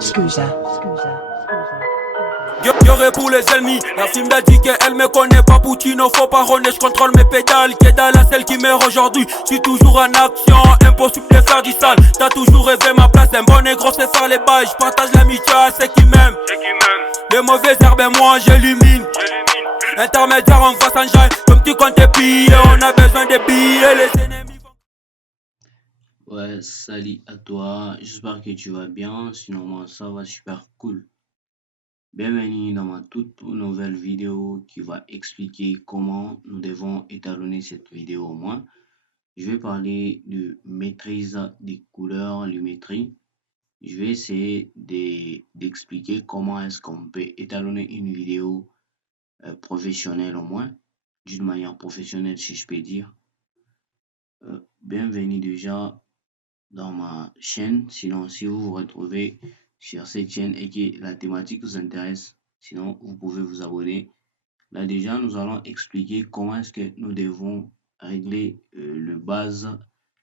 Scusa. Y'aurait pour les ennemis, la fille m'a dit qu'elle me connaît pas, Poutine, faut pas ronner, je contrôle mes pédales, qui est dans la celle qui meurt aujourd'hui, je suis toujours en action, impossible de faire du sale, t'as toujours rêvé ma place, un bon négro c'est faire les bails, je partage l'amitié à ceux qui m'aiment, les mauvaises herbes et moi j'élimine, intermédiaire on va s'enjailler, comme tu comptes tes billets, on a besoin des billets, les ennemis vont... Ouais, salut à toi, j'espère que tu vas bien, sinon moi ça va super cool. Bienvenue dans ma toute nouvelle vidéo qui va expliquer comment nous devons étalonner cette vidéo au moins. Je vais parler de maîtrise des couleurs, lumétrie. Je vais essayer d'expliquer comment est-ce qu'on peut étalonner une vidéo professionnelle au moins, d'une manière professionnelle si je peux dire. Bienvenue déjà dans ma chaîne. Sinon, si vous vous retrouvez sur cette chaîne et que la thématique vous intéresse, sinon vous pouvez vous abonner. Là déjà, nous allons expliquer comment est-ce que nous devons régler le base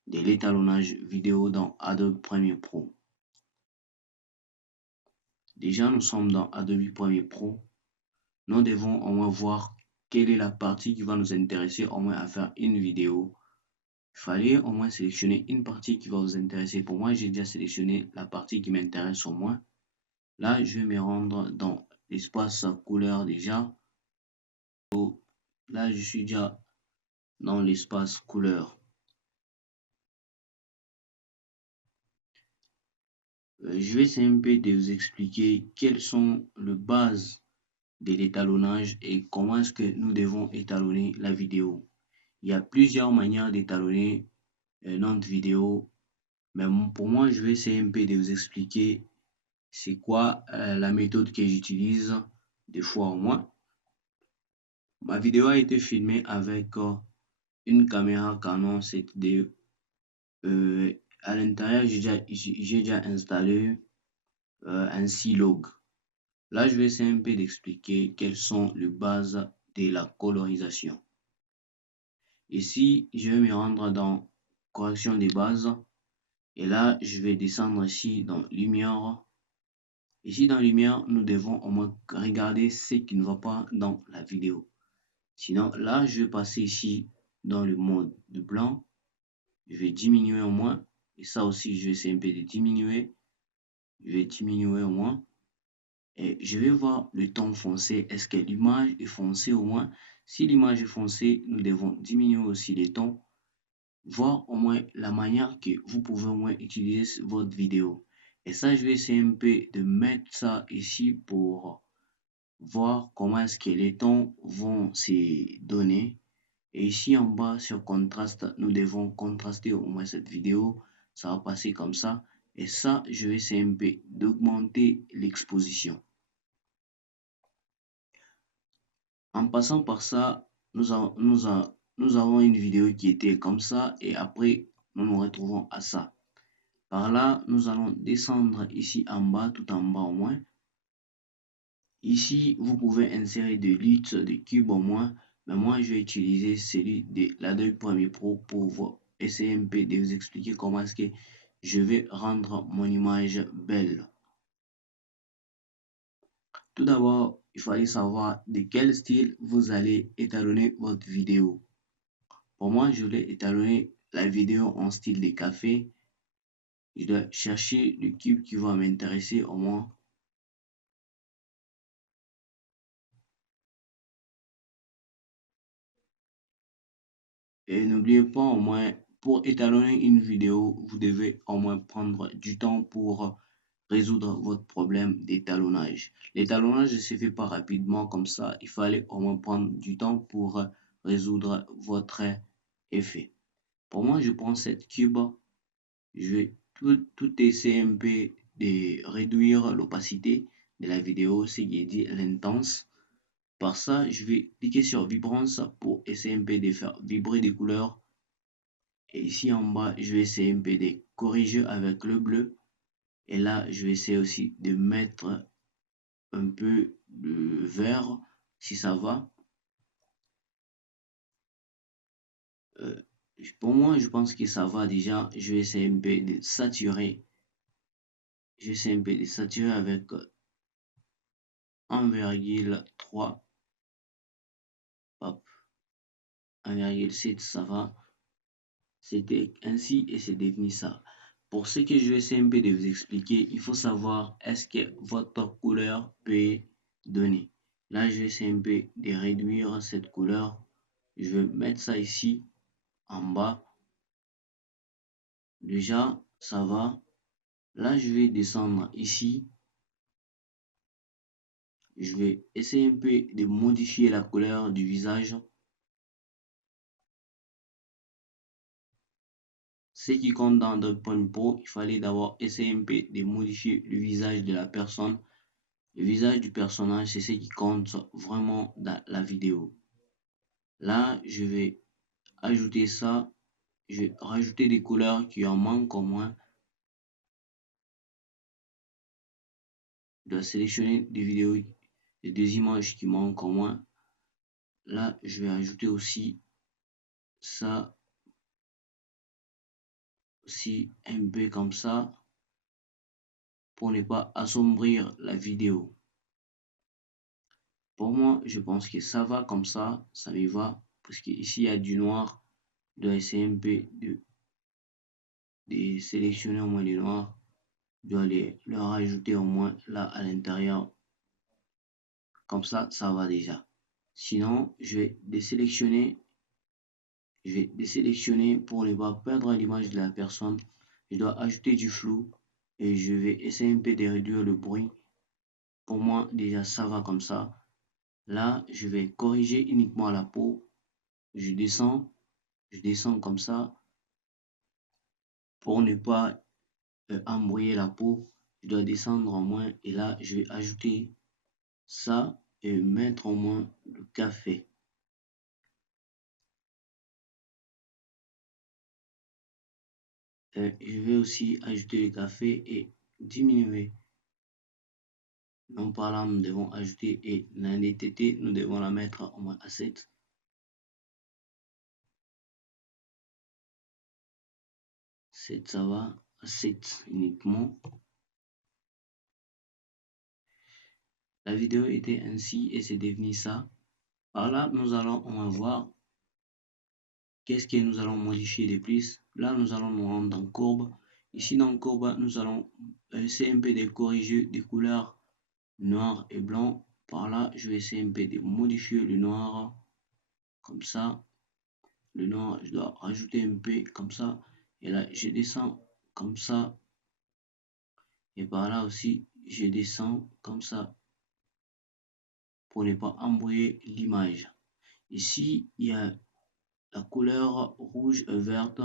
de l'étalonnage vidéo dans Adobe Premiere Pro. Déjà, nous sommes dans Adobe Premiere Pro. Nous devons au moins voir quelle est la partie qui va nous intéresser au moins à faire une vidéo. Il fallait au moins sélectionner une partie qui va vous intéresser. Pour moi, j'ai déjà sélectionné la partie qui m'intéresse au moins. Là, je vais me rendre dans l'espace couleur déjà. Là, je suis déjà dans l'espace couleur. Je vais essayer un peu de vous expliquer quelles sont les bases de l'étalonnage et comment est-ce que nous devons étalonner la vidéo. Il y a plusieurs manières d'étalonner notre vidéo, mais pour moi, je vais essayer un peu de vous expliquer c'est quoi la méthode que j'utilise des fois au moins. Ma vidéo a été filmée avec une caméra Canon 7D. À l'intérieur, j'ai déjà installé un C-Log. Là, je vais essayer un peu d'expliquer quelles sont les bases de la colorisation. Ici, je vais me rendre dans correction des bases. Et là, je vais descendre ici dans lumière. Ici, dans lumière, nous devons au moins regarder ce qui ne va pas dans la vidéo. Sinon, là, je vais passer ici dans le mode de blanc. Je vais diminuer au moins. Et ça aussi, je vais essayer un peu de diminuer. Je vais diminuer au moins. Et je vais voir le ton foncé. Est-ce que l'image est foncée au moins? Si l'image est foncée, nous devons diminuer aussi les tons. Voir au moins la manière que vous pouvez au moins utiliser votre vidéo. Et ça, je vais essayer un peu de mettre ça ici pour voir comment est-ce que les tons vont se donner. Et ici en bas sur contraste, nous devons contraster au moins cette vidéo. Ça va passer comme ça. Et ça, je vais essayer un peu d'augmenter l'exposition. En passant par ça, nous avons une vidéo qui était comme ça et après, nous nous retrouvons à ça. Par là, nous allons descendre ici en bas, tout en bas au moins. Ici, vous pouvez insérer des luttes, des cubes au moins. Mais moi, je vais utiliser celui de l'Adobe Premiere Pro pour essayer un peu de vous expliquer comment est-ce que je vais rendre mon image belle. Tout d'abord, il fallait savoir de quel style vous allez étalonner votre vidéo. Pour moi, je vais étalonner la vidéo en style de café. Je dois chercher le cube qui va m'intéresser au moins. Et n'oubliez pas au moins, pour étalonner une vidéo, vous devez au moins prendre du temps pour résoudre votre problème d'étalonnage. L'étalonnage ne se fait pas rapidement comme ça. Il fallait au moins prendre du temps pour résoudre votre effet. Pour moi, je prends cette cube. Je vais tout essayer un peu de réduire l'opacité de la vidéo, ce qui est dit l'intense. Par ça, je vais cliquer sur vibrance pour essayer un peu de faire vibrer des couleurs. Et ici en bas, je vais essayer un peu de corriger avec le bleu. Et là, je vais essayer aussi de mettre un peu de vert, si ça va. Pour moi, je pense que ça va déjà. Je vais essayer un peu de saturer je vais essayer un peu de saturer avec 1,3. Hop, 1,7, ça va. C'était ainsi et c'est devenu ça. Pour ce que je vais essayer un peu de vous expliquer, il faut savoir est-ce que votre couleur peut donner. Là, je vais essayer un peu de réduire cette couleur. Je vais mettre ça ici en bas. Déjà, ça va. Là, je vais descendre ici. Je vais essayer un peu de modifier la couleur du visage. Ce qui compte dans Point Pro, il fallait d'abord essayer un peu de modifier le visage de la personne. Le visage du personnage, c'est ce qui compte vraiment dans la vidéo. Là, je vais ajouter ça. Je vais rajouter des couleurs qui en manquent au moins. Je dois sélectionner des vidéos, des images qui manquent au moins. Là, je vais ajouter aussi ça, aussi un peu comme ça, pour ne pas assombrir la vidéo. Pour moi, je pense que ça va comme ça me va, parce qu'ici il y a du noir. Je dois essayer un peu de sélectionner au moins le noir. Je dois le rajouter au moins là à l'intérieur. Comme ça va déjà. Sinon, je vais désélectionner. Je vais désélectionner pour ne pas perdre l'image de la personne. Je dois ajouter du flou et je vais essayer un peu de réduire le bruit. Pour moi, déjà, ça va comme ça. Là, je vais corriger uniquement la peau. Je descends comme ça pour ne pas embrouiller la peau. Je dois descendre en moins et là, je vais ajouter ça et mettre en moins le café. Je vais aussi ajouter le café et diminuer. Non par là, nous devons ajouter et la netteté, nous devons la mettre au moins à 7. 7, ça va. À 7 uniquement. La vidéo était ainsi et c'est devenu ça. Par là, on va voir qu'est-ce que nous allons modifier de plus. Là, nous allons nous rendre dans courbe. Ici, dans courbe, nous allons essayer un peu de corriger des couleurs noir et blanc. Par là, je vais essayer un peu de modifier le noir. Comme ça. Le noir, je dois rajouter un peu comme ça. Et là, je descends comme ça. Et par là aussi, je descends comme ça. Pour ne pas embrouiller l'image. Ici, il y a la couleur rouge et verte.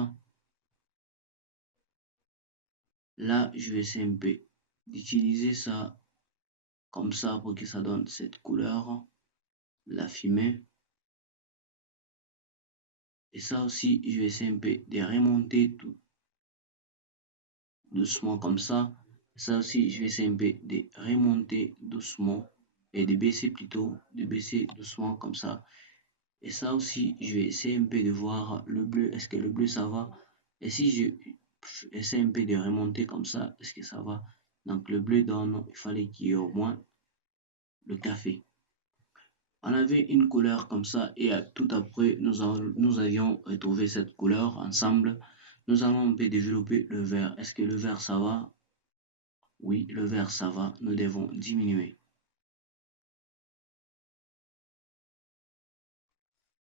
Là, je vais essayer un peu d'utiliser ça comme ça pour que ça donne cette couleur, la fumée. Et ça aussi, je vais essayer un peu de remonter tout doucement comme ça. Ça aussi, je vais essayer un peu de remonter doucement et de baisser plutôt, de baisser doucement comme ça. Et ça aussi, je vais essayer un peu de voir le bleu. Est-ce que le bleu ça va? Et si je essaie un peu de remonter comme ça, est-ce que ça va? Donc le bleu donne, il fallait qu'il y ait au moins le café. On avait une couleur comme ça et tout après, nous avions retrouvé cette couleur ensemble. Nous allons un peu développer le vert. Est-ce que le vert ça va? Oui, le vert ça va. Nous devons diminuer.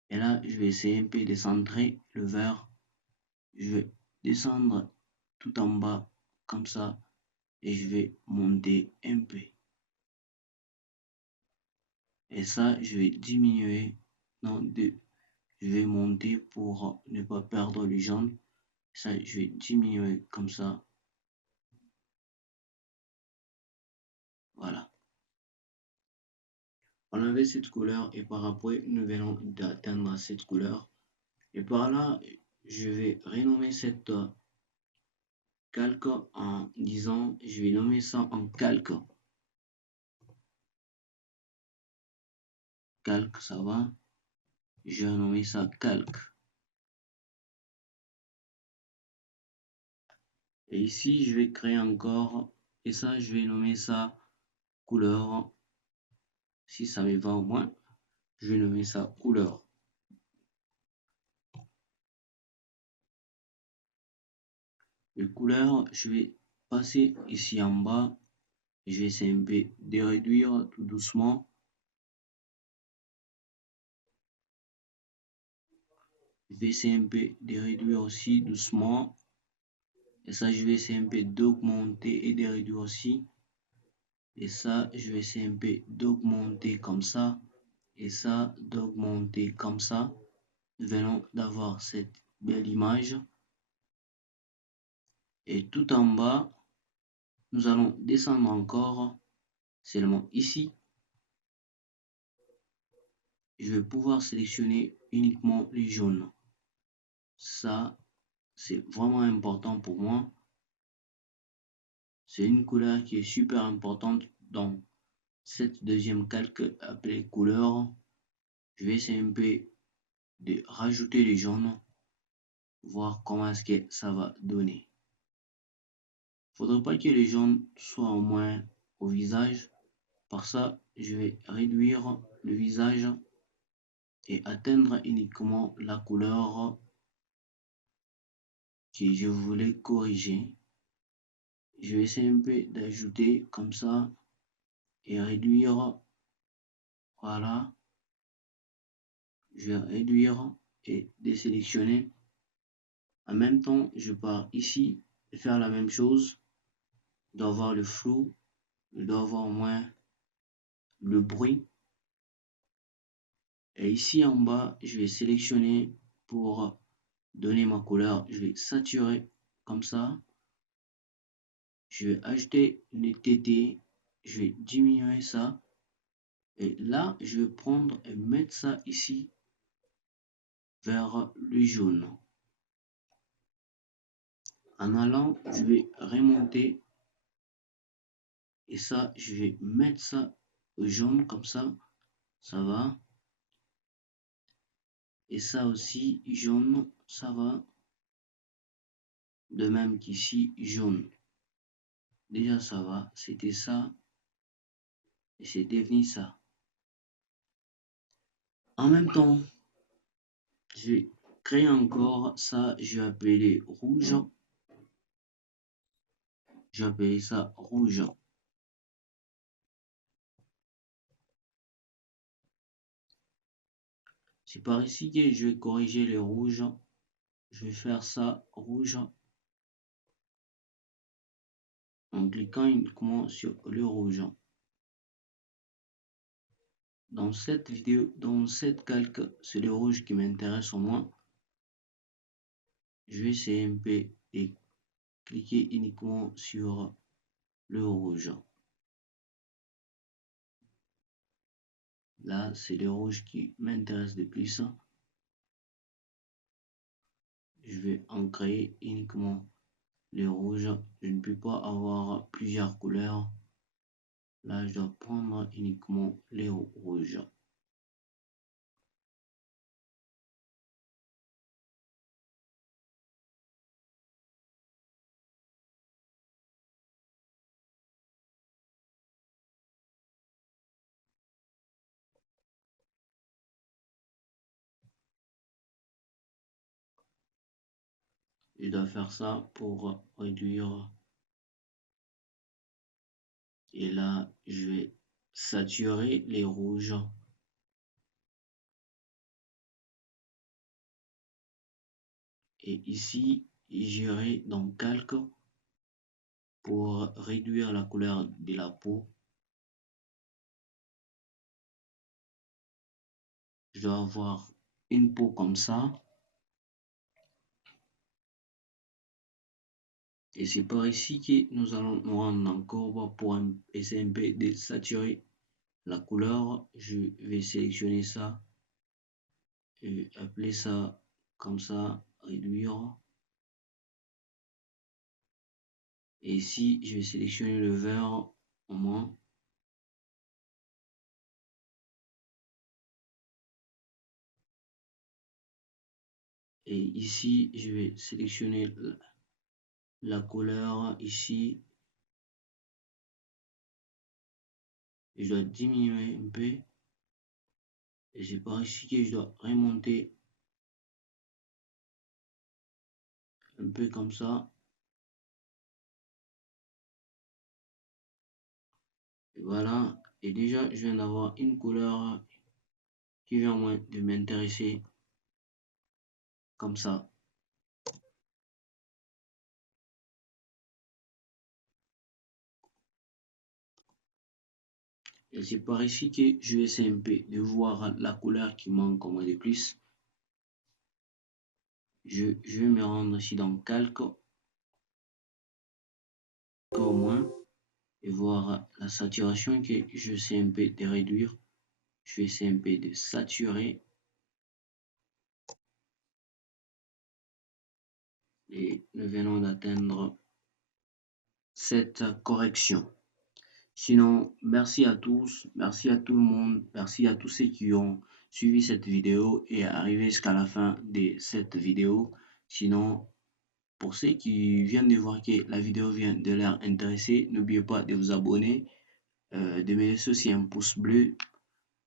Et là, je vais essayer un peu de centrer le vert. Je vais descendre tout en bas comme ça et je vais monter un peu. Et ça, je vais diminuer. Non, je vais monter pour ne pas perdre le jaune. Ça, je vais diminuer comme ça. Voilà. On avait cette couleur et par après, nous venons d'atteindre cette couleur. Et par là, je vais renommer cette calque en disant, je vais nommer ça en calque. Calque, ça va. Je vais nommer ça calque. Et ici, je vais créer encore Et ça, je vais nommer ça couleur. Si ça me va au moins, je vais nommer ça couleur. Les couleurs, je vais passer ici en bas. Je vais essayer un peu de réduire tout doucement. Je vais essayer un peu de réduire aussi doucement. Et ça, je vais essayer un peu d'augmenter et de réduire aussi. Et ça, je vais essayer un peu d'augmenter comme ça. Et ça, d'augmenter comme ça. Nous venons d'avoir cette belle image. Et tout en bas, nous allons descendre encore seulement ici. Je vais pouvoir sélectionner uniquement les jaunes. Ça, c'est vraiment important pour moi. C'est une couleur qui est super importante dans cette deuxième calque appelée couleur. Je vais essayer un peu de rajouter les jaunes, voir comment est-ce que ça va donner. Faudrait pas que les jaunes soient au moins au visage. Par ça, je vais réduire le visage et atteindre uniquement la couleur que je voulais corriger. Je vais essayer un peu d'ajouter comme ça et réduire. Voilà. Je vais réduire et désélectionner. En même temps, je pars ici et faire la même chose. Je dois avoir le flou. Je dois avoir au moins le bruit. Et ici en bas, je vais sélectionner pour donner ma couleur. Je vais saturer comme ça. Je vais ajouter une TT. Je vais diminuer ça. Et là, je vais prendre et mettre ça ici vers le jaune. En allant, je vais remonter. Et ça, je vais mettre ça au jaune comme ça. Ça va. Et ça aussi, jaune, ça va. De même qu'ici, jaune. Déjà, ça va. C'était ça. Et c'est devenu ça. En même temps, je vais créer encore ça. Je vais appeler rouge. Je vais appeler ça rouge. C'est par ici que je vais corriger les rouges. Je vais faire ça rouge en cliquant uniquement sur le rouge. Dans cette vidéo, dans cette calque, c'est le rouge qui m'intéresse au moins. Je vais essayer un peu de cliquer uniquement sur le rouge. Là, c'est le rouge qui m'intéresse le plus. Je vais en créer uniquement le rouge. Je ne peux pas avoir plusieurs couleurs. Là, je dois prendre uniquement les rouges. Je dois faire ça pour réduire. Et là, je vais saturer les rouges. Et ici, j'irai dans calque pour réduire la couleur de la peau. Je dois avoir une peau comme ça. Et c'est par ici que nous allons nous rendre en courbe pour essayer un peu de saturer la couleur. Je vais sélectionner ça et appeler ça comme ça, réduire. Et ici, je vais sélectionner le vert au moins. Et ici, je vais sélectionner la couleur ici. et je dois diminuer un peu. Et c'est par ici que je dois remonter un peu comme ça. Et voilà. Et déjà, je viens d'avoir une couleur qui vient au moins de m'intéresser comme ça. Et c'est par ici que je vais essayer un peu de voir la couleur qui manque au moins de plus. Je vais me rendre ici dans calque au moins et voir la saturation que je sais un peu de réduire. Je vais essayer un peu de saturer et nous venons d'atteindre cette correction. Sinon, merci à tous, merci à tout le monde, merci à tous ceux qui ont suivi cette vidéo et arrivé jusqu'à la fin de cette vidéo. Sinon, pour ceux qui viennent de voir que la vidéo vient de leur intéresser, n'oubliez pas de vous abonner, de me laisser aussi un pouce bleu.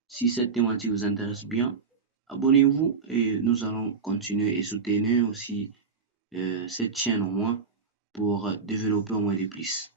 Si cette thématique vous intéresse bien, abonnez-vous et nous allons continuer et soutenir aussi cette chaîne au moins pour développer au moins des plus.